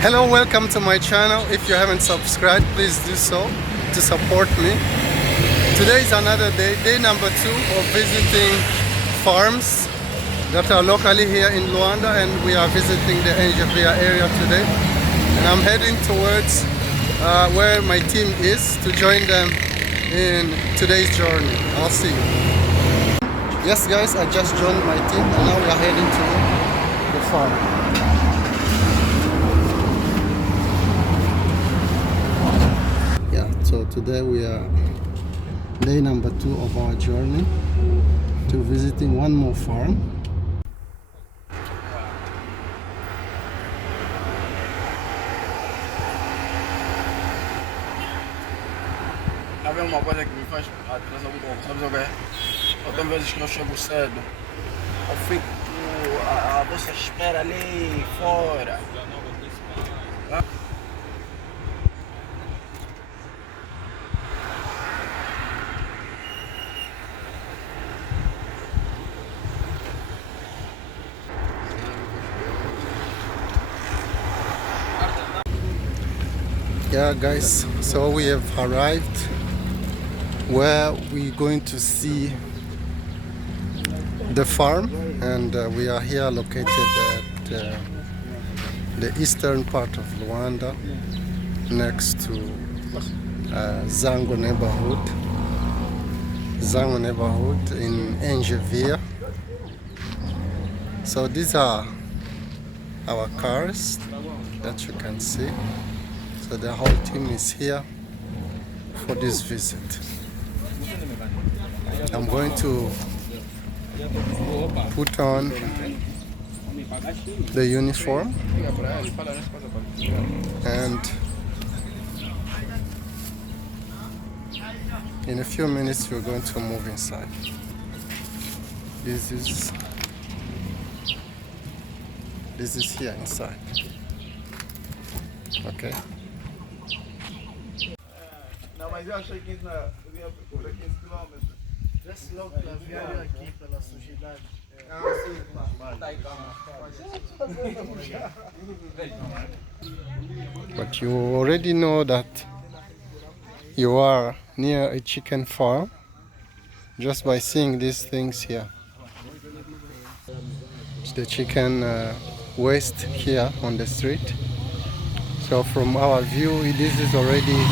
Hello, welcome to my channel. If you haven't subscribed, please do so to support me. Today is another day, day number 2 of visiting farms that are locally here in Luanda, and we are visiting the Enjavia area today. And I'm heading towards where my team is to join them in today's journey. I'll see you. Yes guys, I just joined my team and now we are heading to the farm. So today we are day number 2 of our journey to visiting one more farm. Sabe uma coisa que me faz atrasar um pouco, sabe o quê? Tem vezes que eu chego cedo, eu fico a vossa espera ali fora. Yeah guys, so we have arrived where we're going to see the farm, and we are here located at the eastern part of Luanda, next to Zango neighborhood in Enjavia. So these are our cars that you can see. So the whole team is here for this visit. I'm going to put on the uniform and in a few minutes we're going to move inside. This is here inside. Okay. Não, mas eu achei que eu ia por 15 km. Desce logo pela viária aqui, pela sujidade. But you already know that you are near a chicken farm just by seeing these things here. It's the chicken waste here on the street. So from our view, this is already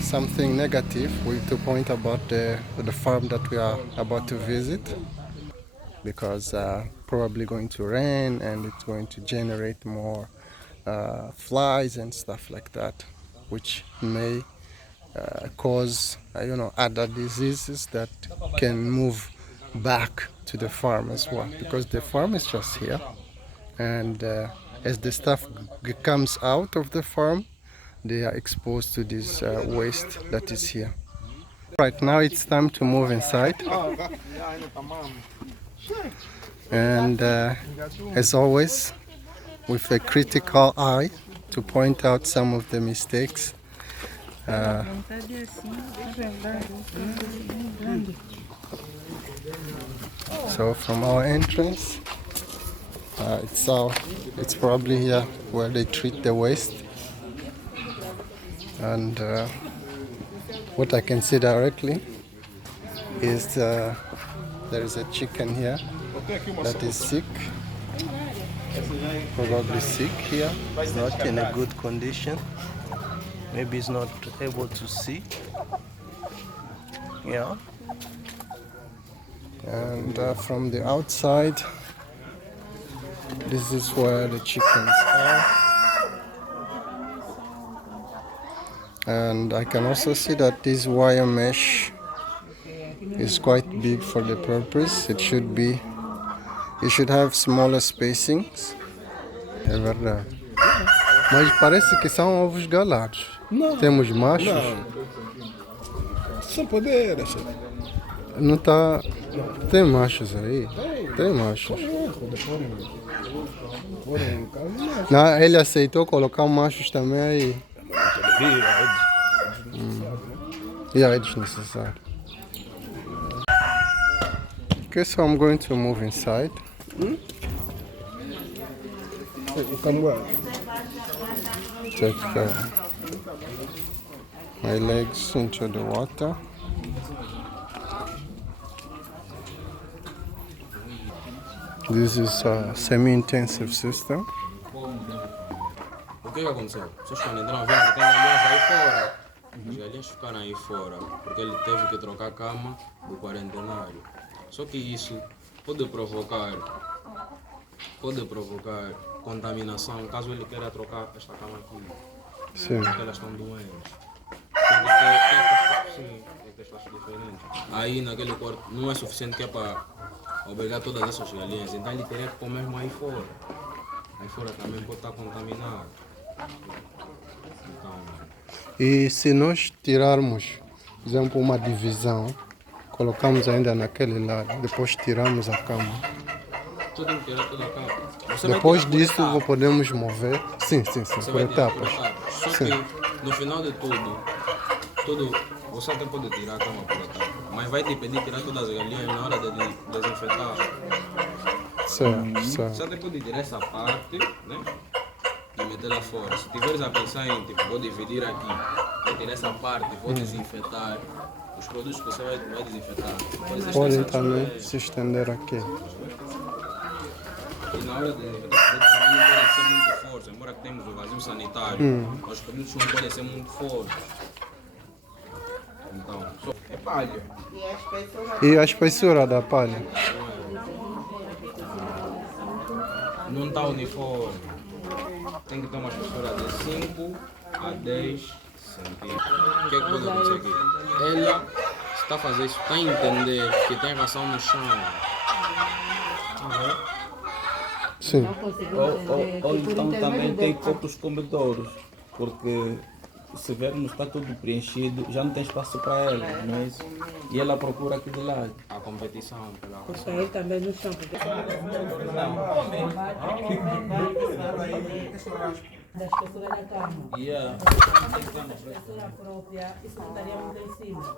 something negative to point about the farm that we are about to visit, because probably going to rain and it's going to generate more flies and stuff like that, which may cause other diseases that can move back to the farm as well, because the farm is just here, and as the stuff comes out of the farm, they are exposed to this waste that is here. Right now it's time to move inside, and as always with a critical eye to point out some of the mistakes. So from our entrance, it's probably here where they treat the waste. And what I can see directly is there is a chicken here that is sick, probably sick here. It's not in a good condition. Maybe it's not able to see. Yeah. And from the outside, this is where the chickens are. And I can also see that this wire mesh is quite big for the purpose. It should have smaller spacings. É verdade. Mas parece que são ovos galados. Não. Temos machos. Não. São poderes. Não tá. Tem machos aí? Tem machos. Não, ele aceitou colocar machos também aí. Yeah, it's necessary. Okay, so I'm going to move inside. Camboa. Take my legs into the water. This is a semi-intensive system. O que aconteceu? Vocês quando entraram viram que tem galinhas aí fora. As galinhas ficaram aí fora porque ele teve que trocar a cama do quarentenário. Só que isso pode provocar contaminação caso ele queira trocar esta cama aqui. Sim. Porque elas estão doentes. Tem que ter espaços diferentes. Aí naquele quarto não é suficiente que é para obrigar todas essas galinhas. Então ele teria que comer mais aí fora. Aí fora também pode estar contaminado. Então, E se nós tirarmos, por exemplo, uma divisão, colocamos ainda naquele lado, depois tiramos a cama. tu tem que tirar toda a capa. Depois disso podemos mover. Sim, Você por vai tirar etapas. por etapas. Só Sim. que no final de tudo, você até pode tirar a cama por etapa. Mas vai te pedir tirar todas as galinhas na hora de desinfetar. Certo, Você certo. até pode tirar essa parte, né? E meter lá fora. Se tiveres a pensar em, tipo, vou dividir aqui, vou tirar essa parte, vou desinfetar. Os produtos que você vai desinfetar. Podem também se estender aqui. E na hora de desinfetar, os produtos também não podem ser muito fortes. Embora que temos o vazio sanitário, os produtos não podem ser muito fortes. Então, é palha. E a espessura da palha? Não está uniforme. Tem que ter uma espessura de 5 a 10 centímetros. O que é que pode acontecer aqui? Ela está a fazer isso, está a entender que tem ração no chão. Sim. Ou então também tem outros comedouros, porque se vermos está tudo preenchido, já não tem espaço para ela, não é isso? E ela procura aqui de lado. A competição pela ração. Porque aí também no chão, porque da espessura da cama. Yeah. A espessura própria, isso não estaria muito em cima.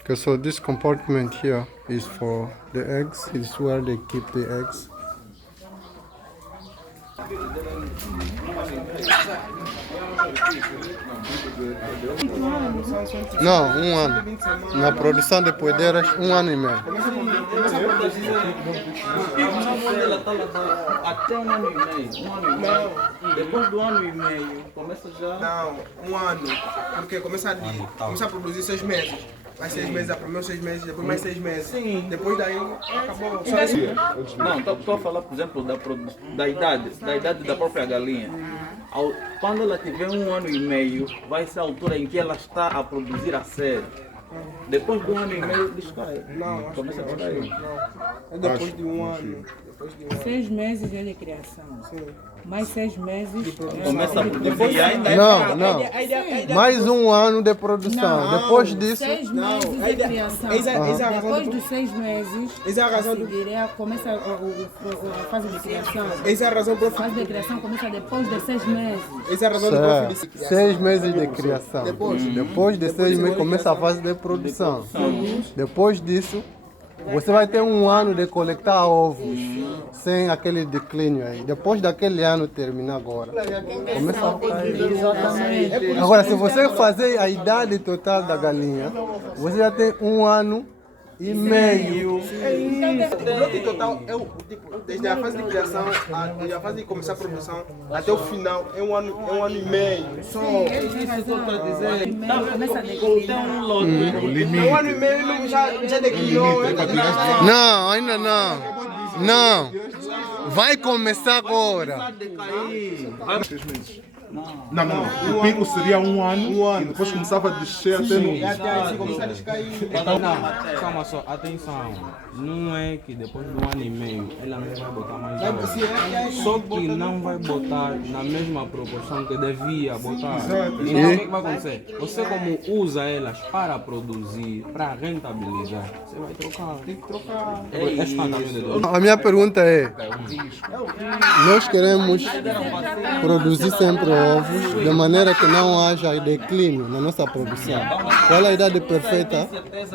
Okay, so this compartment here is for the eggs. It's where they keep the eggs. Não, um ano. Na produção de poedeiras, 1 ano e meio. Ela está lá até 1 ano e meio. 1 ano e meio. Depois do 1 ano e meio, começa já. Não, 1 ano. Porque começa a produzir 6 meses. Mais 6 meses, primeiro 6 meses, depois mais 6 meses. Sim. Depois daí acabou. Só assim. Não, estou a falar, por exemplo, da idade da própria galinha. Quando ela tiver 1 ano e meio, vai ser a altura em que ela está a produzir a sério. Depois do 1 ano e meio, descai. Não, Começa a descair. É depois de 1 ano. 6 meses é de criação. Mais 6 meses. Começa a produzir ainda. Não, não. Mais 1 ano de produção. Depois disso, 6 meses de criação. Depois dos 6 meses, Essa é a razão a seguir começa a fase de criação. Essa é a razão A fase de criação começa depois de 6 meses. Essa é a razão do certo. 6 meses de criação. Depois de 6 meses começa a fase de produção. Depois disso, você vai ter 1 ano de coletar ovos, sem aquele declínio aí. Depois daquele ano terminar agora, começa a cair. Agora, se você fazer a idade total da galinha, você já tem 1 ano e meio. O lote total é desde a fase de criação, a fase de começar a produção, até o final é 1 ano e meio. Só. Isso que eu estou a dizer. Começa a Tem declinar. um lote. 1 ano e meio já declinou. Não, ainda não. Não. Vai começar agora. Não, não, não. O pico seria um ano e depois começava a descer até no... Até assim começar a descair. Não, calma só, atenção. Não é que depois de 1 ano e meio ela não vai botar mais ovos. Só que não vai botar na mesma proporção que devia botar. Então o que vai acontecer? Você como usa elas para produzir, para rentabilizar, você vai trocar. Tem que trocar. Esse tamanho de dor. A minha pergunta é: nós queremos produzir sempre ovos de maneira que não haja declínio na nossa produção. Qual é a idade perfeita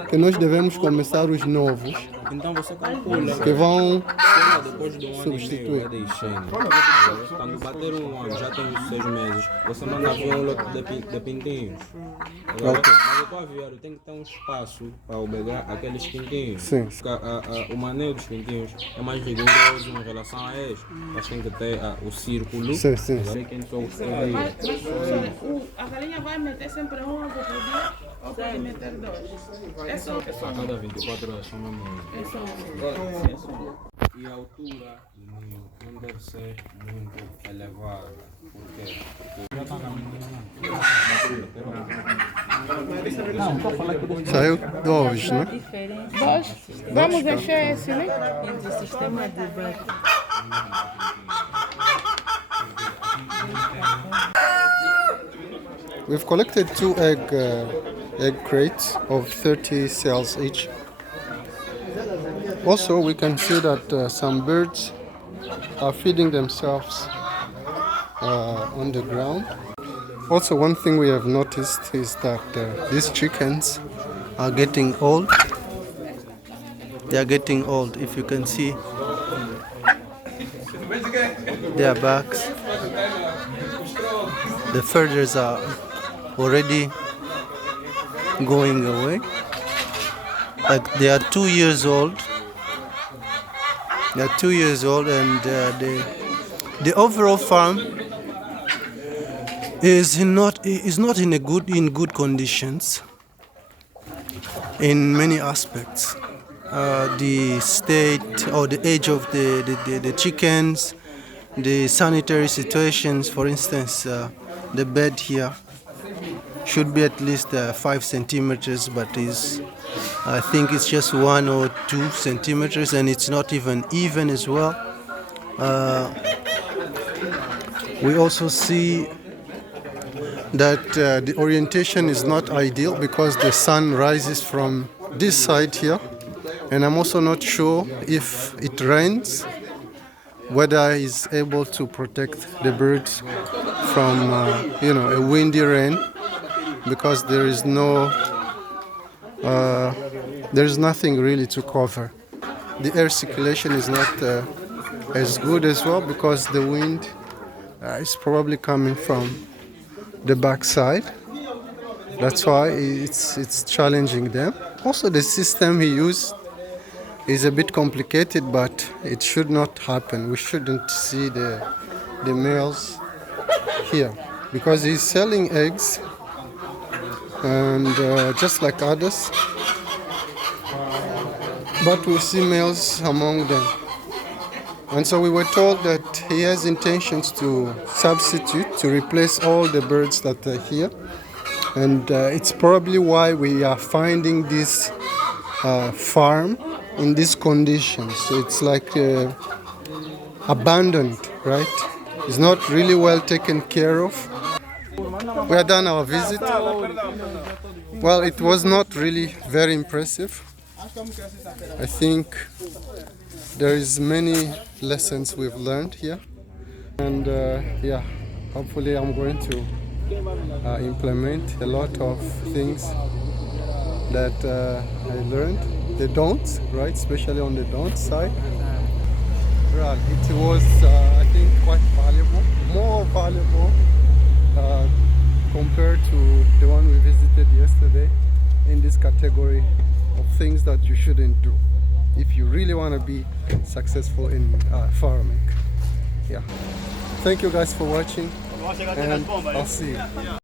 que nós devemos começar os novos Então você calcula que vão depois de 1 ano e substituir? meio vai deixando. Quando bater 1 ano, já tem os 6 meses, você manda vir um lote de pintinhos. Agora, Ok. mas o teu aviário tem que ter um espaço para albergar aqueles pintinhos. Sim. Porque o maneio dos pintinhos é mais rigoroso em relação a este. Mas tem que ter o círculo. Sim, sim. Agora, quem só A galinha vai meter sempre um ovo por dia ou pode meter 2? É só. a cada 24 horas são mesmo. E a altura do ninho não deve ser muito elevada. Por quê? Porque já está na menina. Saiu dois, né? Dois. Vamos encher esse, né? Entre o sistema de vaca. We've collected 2 egg crates of 30 cells each. Also, we can see that some birds are feeding themselves on the ground. Also, one thing we have noticed is that these chickens are getting old. They are getting old, if you can see their backs. The feathers are already going away. Like they are 2 years old. They are 2 years old, and the overall farm is not in good conditions in many aspects. The state or the age of the chickens, the sanitary situations. For instance, the bed here should be at least 5 centimeters, but I think it's just 1 or 2 centimeters, and it's not even as well. We also see that the orientation is not ideal because the sun rises from this side here, and I'm also not sure if it rains whether it's able to protect the birds from a windy rain, because there's nothing really to cover. The air circulation is not as good as well, because the wind is probably coming from the backside. That's why it's challenging them. Also, the system he used is a bit complicated, but it should not happen. We shouldn't see the males here, because he's selling eggs, and just like others, but we see males among them. And so we were told that he has intentions to substitute, to replace all the birds that are here. And it's probably why we are finding this farm in these conditions. So it's like abandoned, right? It's not really well taken care of. We are done our visit. Well, it was not really very impressive. I think there is many lessons we've learned here, and yeah, hopefully I'm going to implement a lot of things that I learned. The don'ts, right? Especially on the don't side. Well, it was I think quite valuable, more valuable compared to the one we visited yesterday, in this category of things that you shouldn't do if you really want to be successful in farming. Yeah. Thank you guys for watching, and I'll see you.